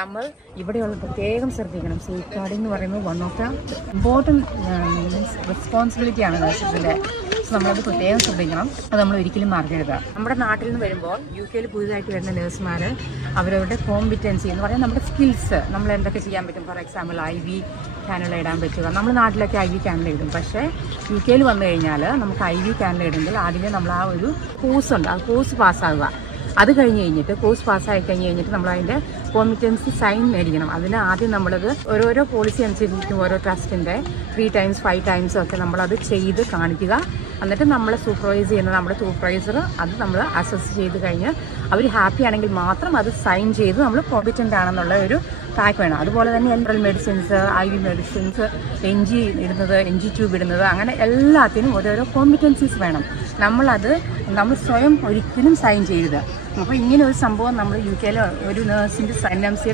നമ്മൾ ഇവിടെയുള്ള പ്രത്യേകം ശ്രദ്ധിക്കണം. സേഫ് ഗാർഡിംഗ് എന്ന് പറയുന്നത് വൺ ഓഫ് ദ ഇമ്പോർട്ടൻറ്റ് റെസ്പോൺസിബിലിറ്റിയാണ് നഴ്സസിൻ്റെ. നമ്മളത് പ്രത്യേകം ശ്രദ്ധിക്കണം. അത് നമ്മൾ ഒരിക്കലും മറക്കരുത്. നമ്മുടെ നാട്ടിൽ നിന്ന് വരുമ്പോൾ UK പുതിയതായിട്ട് വരുന്ന നഴ്സുമാർ അവരവരുടെ കോമ്പിറ്റൻസി എന്ന് പറയുന്നത് നമ്മുടെ സ്കിൽസ്, നമ്മൾ എന്തൊക്കെ ചെയ്യാൻ പറ്റും. ഫോർ എക്സാമ്പിൾ IV ക്യാനുള്ള ഇടാൻ പറ്റുക. നമ്മൾ നാട്ടിലൊക്കെ IV ക്യാനുള്ള ഇടും. പക്ഷേ UK വന്നു കഴിഞ്ഞാൽ നമുക്ക് IV ക്യാനുള്ള ഇടുമെങ്കിൽ ആദ്യമേ നമ്മൾ ആ ഒരു കോഴ്സുണ്ട്, ആ കോഴ്സ് പാസ്സാവുക. അത് കഴിഞ്ഞ് കഴിഞ്ഞിട്ട് കോഴ്സ് പാസ്സായി കഴിഞ്ഞിട്ട് നമ്മൾ അതിൻ്റെ കോമ്പിറ്റൻസി സൈൻ മേടിക്കണം. അതിന് ആദ്യം നമ്മളത് ഓരോരോ പോളിസി അനുസരിച്ചിട്ടും ഓരോ ട്രസ്റ്റിൻ്റെ 3 times 5 times ഒക്കെ നമ്മളത് ചെയ്ത് കാണിക്കുക. എന്നിട്ട് നമ്മളെ സൂപ്പർവൈസ് ചെയ്യുന്ന നമ്മുടെ സൂപ്പർവൈസർ അത് നമ്മൾ അസസ് ചെയ്ത് കഴിഞ്ഞ് അവർ ഹാപ്പി ആണെങ്കിൽ മാത്രം അത് സൈൻ ചെയ്ത് നമ്മൾ കോമ്പിറ്റൻ്റ് ആണെന്നുള്ള ഒരു ടാഗ് വേണം. അതുപോലെ തന്നെ general medicines, IV medicines, NG ഇടുന്നത്, NG ട്യൂബ് ഇടുന്നത്, അങ്ങനെ എല്ലാത്തിനും ഓരോരോ കോമ്പിറ്റൻസീസ് വേണം. നമ്മൾ സ്വയം ഒരിക്കലും സൈൻ ചെയ്യരുത്. അപ്പോൾ ഇങ്ങനെ ഒരു സംഭവം നമ്മൾ UK ഒരു നഴ്സിൻ്റെ NMC